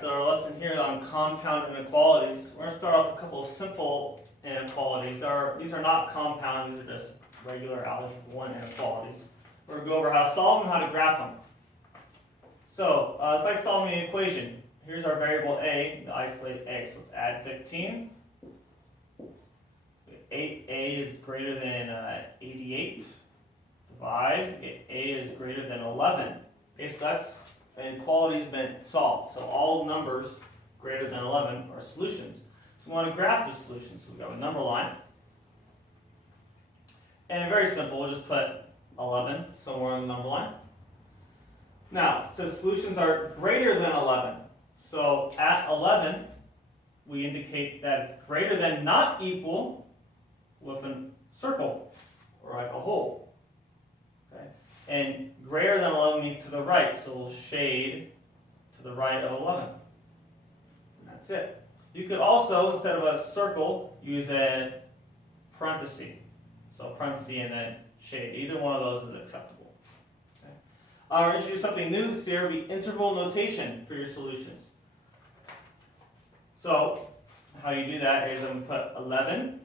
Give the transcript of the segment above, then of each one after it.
so our lesson here on compound inequalities. We're going to start off with a couple of simple inequalities. These are not compound, these are just regular algebra 1 inequalities. We're going to go over how to solve them and how to graph them. So it's like solving an equation. Here's our variable a, to isolate a. So let's add 15. 8a is greater than 88. Divide, a is greater than 11. Okay, so that's inequality's been solved. So all numbers greater than 11 are solutions. So we want to graph the solutions. So we've got a number line. And very simple, we'll just put 11 somewhere on the number line. Now, it says solutions are greater than 11. So at 11, we indicate that it's greater than, not equal, with a circle, or like a hole. Okay? And greater than 11 means to the right, so we'll shade to the right of 11. And that's it. You could also, instead of a circle, use a parenthesis. So parenthesis and then shade. Either one of those is acceptable. Okay? We're going to introduce something new this year, be interval notation for your solutions. So how you do that is I'm going to put 11,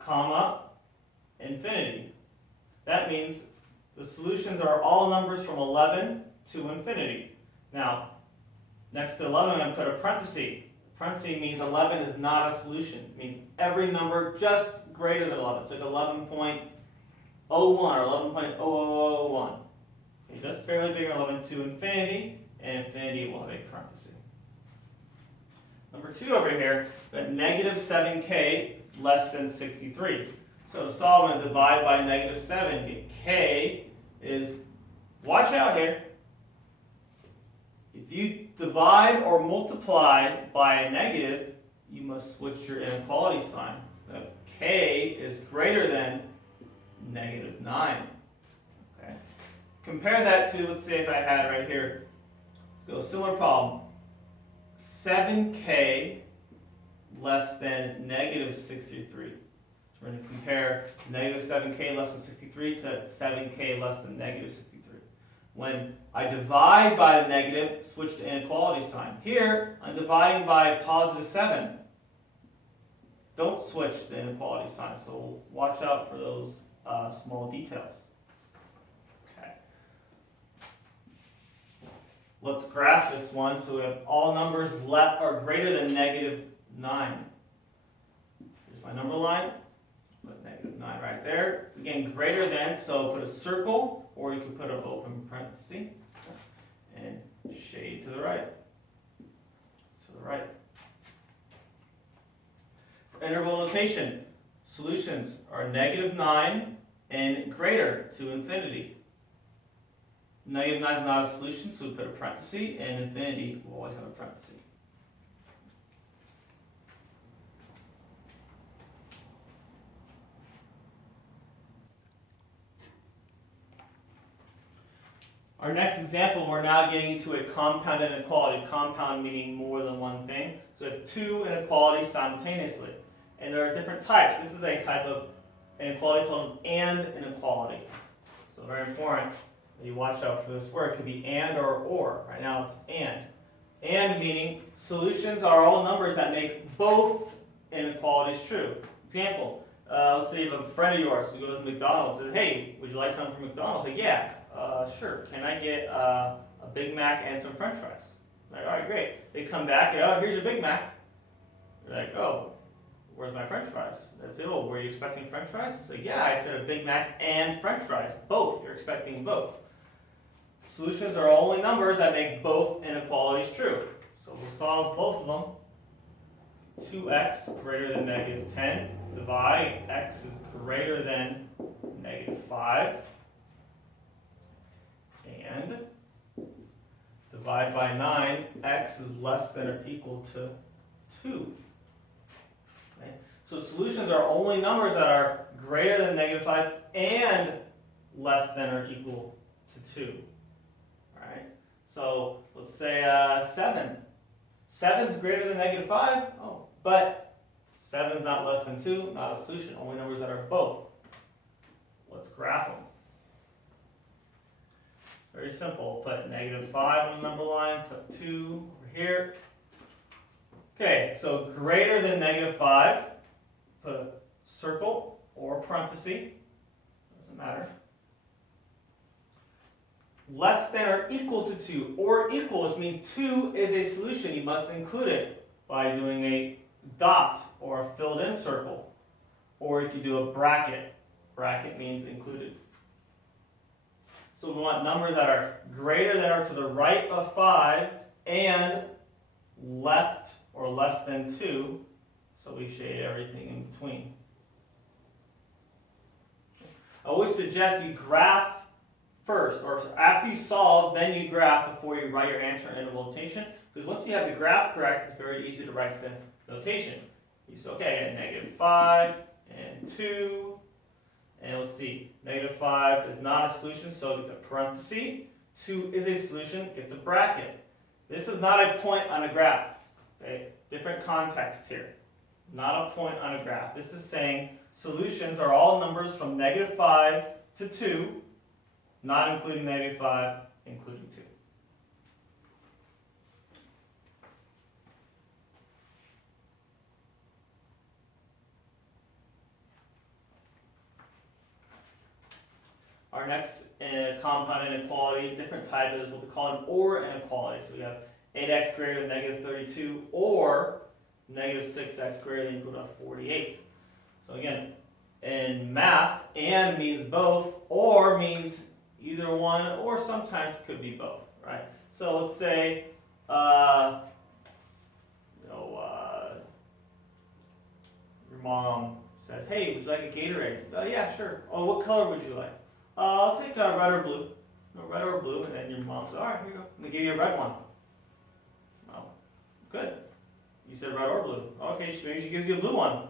comma, infinity. That means the solutions are all numbers from 11 to infinity. Now, next to 11, I'm going to put a parenthesis. Parenthesis means 11 is not a solution. It means every number just greater than 11. So like 11.01 or 11.0001. Okay, just barely bigger than 11 to infinity, and infinity will have a parenthesis. Number 2 over here, but negative 7k less than 63. So to solve, I'm going to divide by negative 7. Get k is, watch out here, if you divide or multiply by a negative, you must switch your inequality sign. So if k is greater than negative 9. Okay. Compare that to, let's say if I had right here, let's go similar problem. 7k less than negative 63. So we're going to compare negative 7k less than 63 to 7k less than negative 63. When I divide by the negative, switch to inequality sign. Here, I'm dividing by positive 7. Don't switch the inequality sign, so watch out for those small details. Okay. Let's graph this one. So we have all numbers are greater than negative 9. Here's my number line. Put negative 9 right there. It's again greater than, so put a circle, or you could put an open parenthesis, and shade to the right. To the right. For interval notation, solutions are negative 9 and greater to infinity. Negative 9 is not a solution, so we put a parenthesis, and infinity will always have a parenthesis. Our next example, we're now getting to a compound inequality. Compound meaning more than one thing. So we have two inequalities simultaneously. And there are different types. This is a type of inequality called an and inequality. So very important that you watch out for this word. It could be and or. Right now it's and. And meaning solutions are all numbers that make both inequalities true. Example, let's say you have a friend of yours who goes to McDonald's and says, hey, would you like something from McDonald's? Say, yeah. Sure. Can I get a Big Mac and some French fries? Like, all right, great. They come back. Oh, here's your Big Mac. You're like, oh, where's my French fries? They say, oh, were you expecting French fries? So yeah, I said a Big Mac and French fries. Both. You're expecting both. Solutions are only numbers that make both inequalities true. So we'll solve both of them. 2x greater than negative 10. Divide. X is greater than negative 5. And divide by 9, x is less than or equal to 2. Okay? So solutions are only numbers that are greater than negative 5 and less than or equal to 2. All right? So let's say 7. 7 is greater than negative 5, but 7 is not less than 2, not a solution, only numbers that are both. Let's graph them. Very simple. Put negative 5 on the number line, put 2 over here. Okay, so greater than -5, put a circle or a parenthesis, doesn't matter. Less than or equal to 2, or equal, which means 2 is a solution. You must include it by doing a dot or a filled in circle. Or you could do a bracket. Bracket means included. So we want numbers that are greater than or to the right of 5 and left or less than 2. So we shade everything in between. I always suggest you graph first, or after you solve, then you graph before you write your answer in interval notation. Because once you have the graph correct, it's very easy to write the notation. You say, okay, I got -5 and 2, and let's see, -5 is not a solution, so it gets a parenthesis. 2 is a solution, gets a bracket. This is not a point on a graph. Okay, different context here. Not a point on a graph. This is saying solutions are all numbers from -5 to 2. Not including -5, including 2. Our next compound inequality, different type, is what we call an OR inequality. So we have 8x greater than -32 or -6x greater than or equal to 48. So again, in math, and means both, or means either one, or sometimes could be both, right? So let's say, your mom says, "Hey, would you like a Gatorade?" Yeah, sure. Oh, what color would you like? I'll take red or blue. Red or blue, and then your mom says, "All right, here you go. I'm gonna give you a red one." Oh, good. You said red or blue. Okay, maybe she gives you a blue one.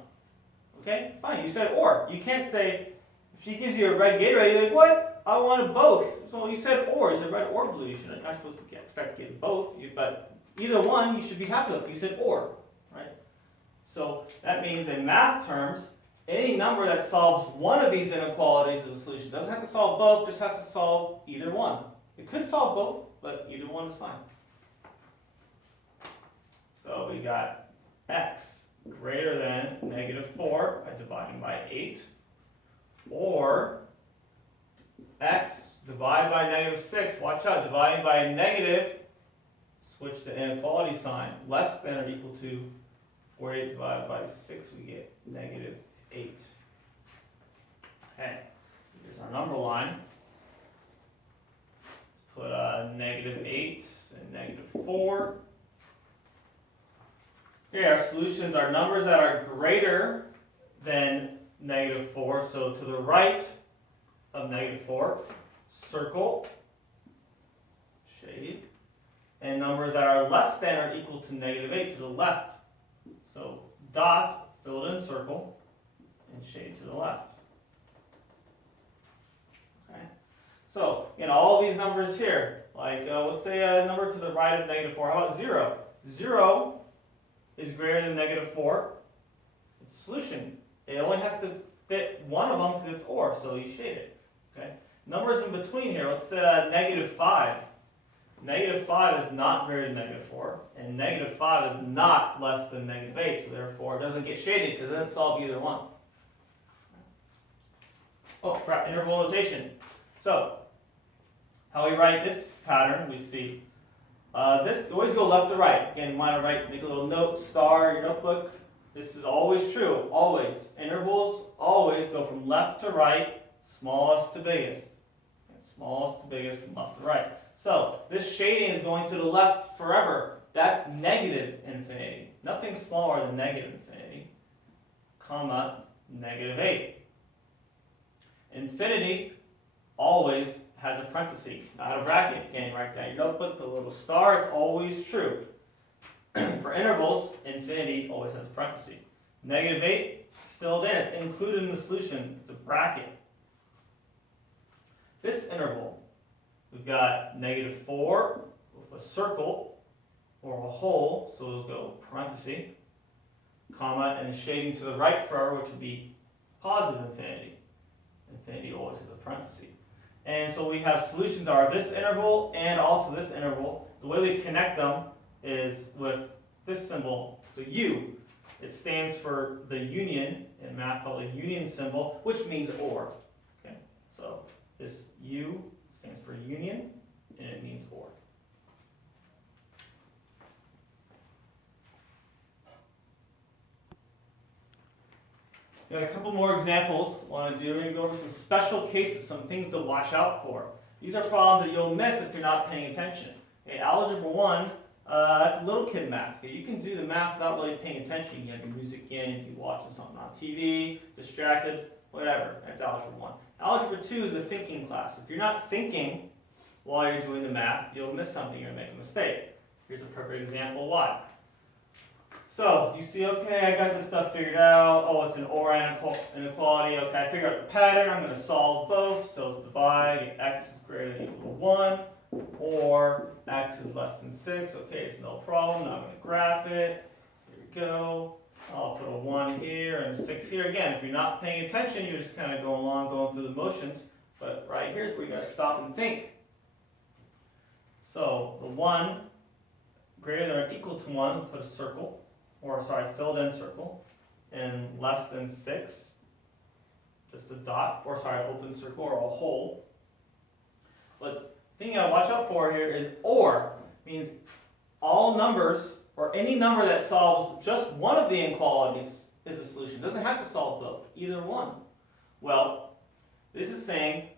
Okay, fine. You said or. You can't say if she gives you a red Gatorade, you're like, "What? I wanted both." So you said or. You said red or blue. You shouldn't. You're not supposed to expect to get both. But either one, you should be happy with. You said or, right? So that means in math terms, any number that solves one of these inequalities is a solution. It doesn't have to solve both. Just has to solve either one. It could solve both, but either one is fine. So we got x greater than -4 by dividing by 8, or x divided by -6, watch out, dividing by a negative, switch the inequality sign, less than or equal to 48 divided by 6, we get -8. Okay, here's our number line. Let's put -8 and -4. Here, our solutions are numbers that are greater than -4, so to the right of -4, circle, shade, and numbers that are less than or equal to -8 to the left. So dot, filled in circle, and shade to the left. Okay. So all these numbers here, like let's say a number to the right of -4. How about 0? 0 is greater than -4. It's a solution. It only has to fit one of them because it's or, so you shade it. Okay. Numbers in between here, let's say -5. -5 is not greater than -4, and -5 is not less than -8, so therefore it doesn't get shaded because it doesn't solve either one. Oh, crap, interval notation. So, how we write this pattern, we see this, always go left to right. Again, you want to make a little note, star in your notebook. This is always true, always. Intervals always go from left to right, smallest to biggest. And smallest to biggest from left to right. So this shading is going to the left forever. That's negative infinity. Nothing smaller than negative infinity, comma, -8. Infinity always has a parenthesis, not a bracket. Again, write down your notebook, the little star, it's always true. For intervals, infinity always has a parenthesis. -8, filled in, it's included in the solution, it's a bracket. This interval, we've got -4 with a circle or a hole, so it'll go parenthesis, comma, and shading to the right forever, which would be positive infinity. Infinity always has a parenthesis. And so we have solutions are this interval and also this interval. The way we connect them is with this symbol. So U, it stands for the union, in math called a union symbol, which means or. Okay, so this U stands for union, and it means or. Got a couple more examples I want to do. We're going to go over some special cases, some things to watch out for. These are problems that you'll miss if you're not paying attention. Okay, Algebra 1, that's little kid math. Okay, you can do the math without really paying attention. You have your music in, you can be watching something on TV, distracted, whatever. That's Algebra 1. Algebra 2 is the thinking class. If you're not thinking while you're doing the math, you'll miss something, you'll make a mistake. Here's a perfect example why. So, you see, okay, I got this stuff figured out. Oh, it's an or inequality. Okay, I figured out the pattern. I'm going to solve both. So, let's divide. X is greater than or equal to 1. Or x is less than 6. Okay, it's no problem. Now I'm going to graph it. Here we go. I'll put a 1 here and a 6 here. Again, if you're not paying attention, you're just kind of going along, going through the motions. But right here is where you got to stop and think. So, the 1 greater than or equal to 1, put a circle. Or sorry, filled in circle, and less than 6, just a dot, or sorry, open circle or a hole. But the thing you gotta watch out for here is or, means all numbers, or any number that solves just one of the inequalities is a solution. It doesn't have to solve both, either one. Well, this is saying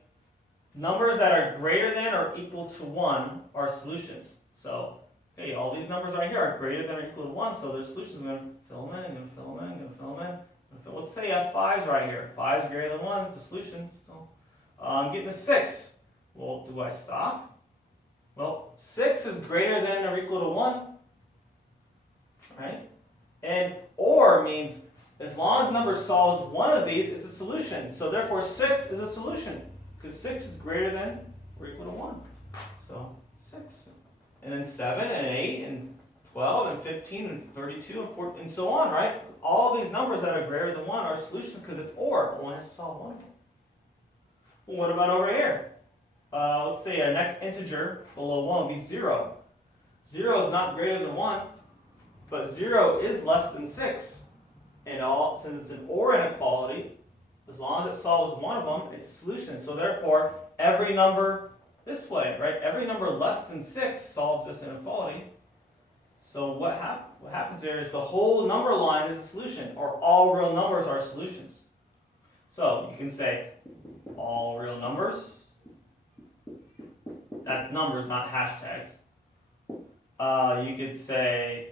numbers that are greater than or equal to 1 are solutions. So, okay, all these numbers right here are greater than or equal to 1, so there's solutions. I'm going to fill them in, I'm going to fill them in, I'm going to fill them in. Let's say I have 5's right here. 5 is greater than 1, it's a solution. So I'm getting a 6. Well, do I stop? Well, 6 is greater than or equal to 1, right? And or means as long as the number solves one of these, it's a solution. So therefore 6 is a solution, because 6 is greater than or equal to 1. So 6. And then 7 and 8 and 12 and 15 and 32 and 14 and so on, right? All these numbers that are greater than 1 are solutions because it's or. One has to solve one of them. Well, what about over here? Let's say our next integer below 1 would be 0. 0 is not greater than 1, but 0 is less than 6. And since it's an or inequality, as long as it solves one of them, it's a solution. So therefore, every number this way, right? Every number less than 6 solves this inequality. So what happens there is the whole number line is a solution, or all real numbers are solutions. So you can say all real numbers. That's numbers, not hashtags. You could say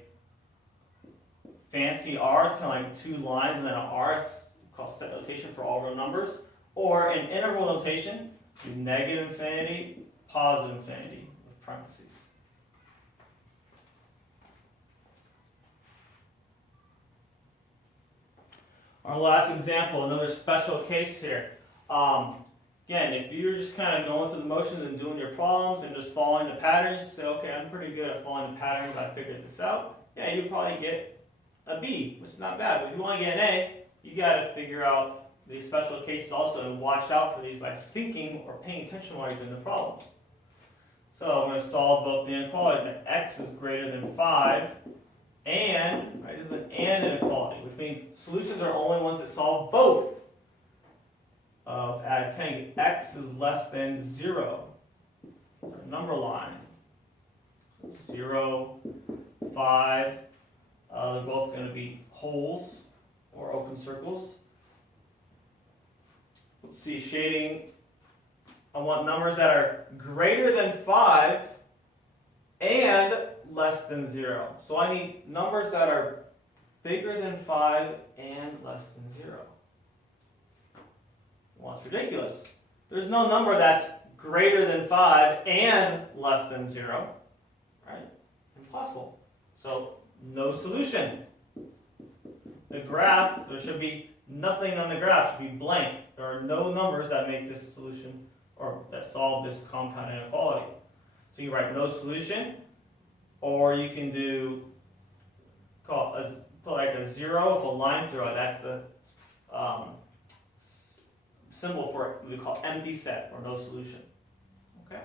fancy R is kind of like 2 lines and then an R. It's called set notation for all real numbers. Or in interval notation, do negative infinity, positive infinity with parentheses. Our last example, another special case here. Again, if you're just kind of going through the motions and doing your problems and just following the patterns, say, okay, I'm pretty good at following the patterns, I figured this out. Yeah, you probably get a B, which is not bad. But if you want to get an A, you got to figure out these special cases also and watch out for these by thinking or paying attention while you're doing the problem. So I'm going to solve both the inequalities. That x is greater than 5, and, right, this is an and inequality, which means solutions are only ones that solve both. Let's add 10. X is less than 0. Number line. 0, 5. They're both going to be holes or open circles. Let's see, shading. I want numbers that are greater than 5 and less than 0. So I need numbers that are bigger than 5 and less than 0. Well, it's ridiculous. There's no number that's greater than 5 and less than 0. Right? Impossible. So no solution. The graph, there should be nothing on the graph, it should be blank. There are no numbers that make this solution or that solve this compound inequality. So you write no solution, or you can do put like a 0 with a line through it. That's the symbol for it. We call empty set or no solution. Okay.